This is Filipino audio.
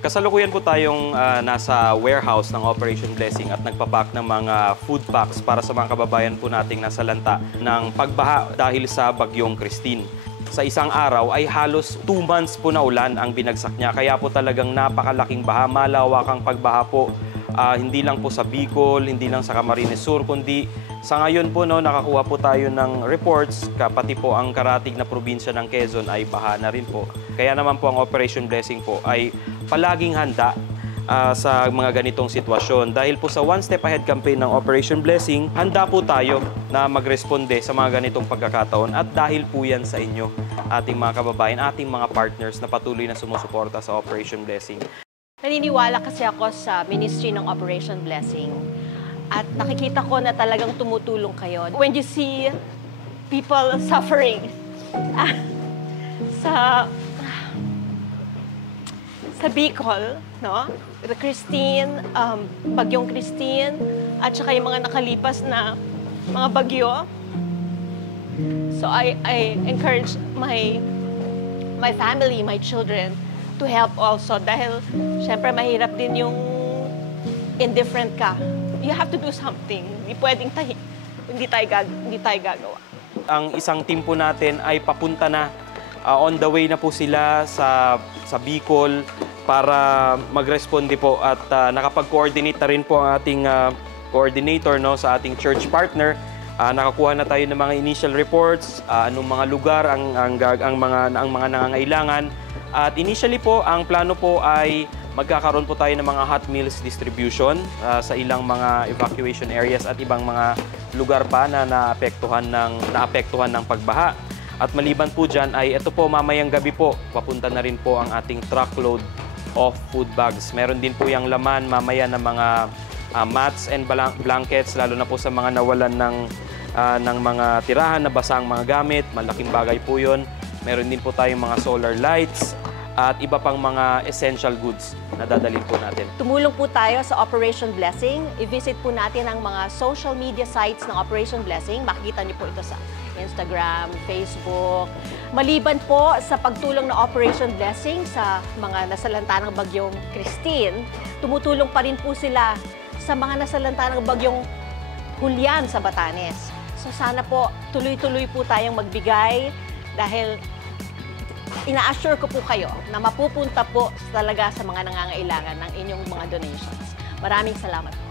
Kasalukuyan po tayong nasa warehouse ng Operation Blessing at nagpapack ng mga food packs para sa mga kababayan po nating nasa lanta ng pagbaha dahil sa bagyong Christine. Sa isang araw ay halos 2 months po na ulan ang binagsak niya. Kaya po talagang napakalaking baha, malawakang pagbaha po. Hindi lang po sa Bicol, hindi lang sa Camarines Sur, kundi sa ngayon po nakakuha po tayo ng reports, pati po ang karatig na probinsya ng Quezon ay baha na rin po. Kaya naman po ang Operation Blessing po ay palaging handa sa mga ganitong sitwasyon. Dahil po sa One Step Ahead campaign ng Operation Blessing, handa po tayo na magresponde sa mga ganitong pagkakataon at dahil po yan sa inyo, ating mga kababayan, ating mga partners na patuloy na sumusuporta sa Operation Blessing. Naniniwala kasi ako sa ministry ng Operation Blessing at nakikita ko na talagang tumutulong kayo. When you see people suffering sa Bicol, no? The Christine, bagyong Christine, at saka yung mga nakalipas na mga bagyo. So I encourage my family, my children to help also dahil syempre mahirap din yung indifferent ka. You have to do something. Hindi pwedeng hindi tayo gagawa. Ang isang team po natin ay papunta na, on the way na po sila sa Bicol para mag-responde po at nakapag-coordinate na rin po ang ating coordinator sa ating church partner. Nakakuha na tayo ng mga initial reports, anong mga lugar ang mga nangangailangan. At initially po, ang plano po ay magkakaroon po tayo ng mga hot meals distribution sa ilang mga evacuation areas at ibang mga lugar pa na naapektuhan ng pagbaha. At maliban po dyan ay ito po mamayang gabi po, papunta na rin po ang ating truckload of food bags. Meron din po yung laman mamaya ng mga mats and blankets, lalo na po sa mga nawalan ng mga tirahan na basang mga gamit. Malaking bagay po yun. Meron din po tayong mga solar lights at iba pang mga essential goods na dadalhin po natin. Tumulong po tayo sa Operation Blessing. I-visit po natin ang mga social media sites ng Operation Blessing. Makikita niyo po ito sa Instagram, Facebook. Maliban po sa pagtulong ng Operation Blessing sa mga nasalanta ng bagyong Christine, tumutulong pa rin po sila sa mga nasalanta ng bagyong Julian sa Batanes. So sana po tuloy-tuloy po tayong magbigay dahil ina-assure ko po kayo na mapupunta po talaga sa mga nangangailangan ng inyong mga donations. Maraming salamat po.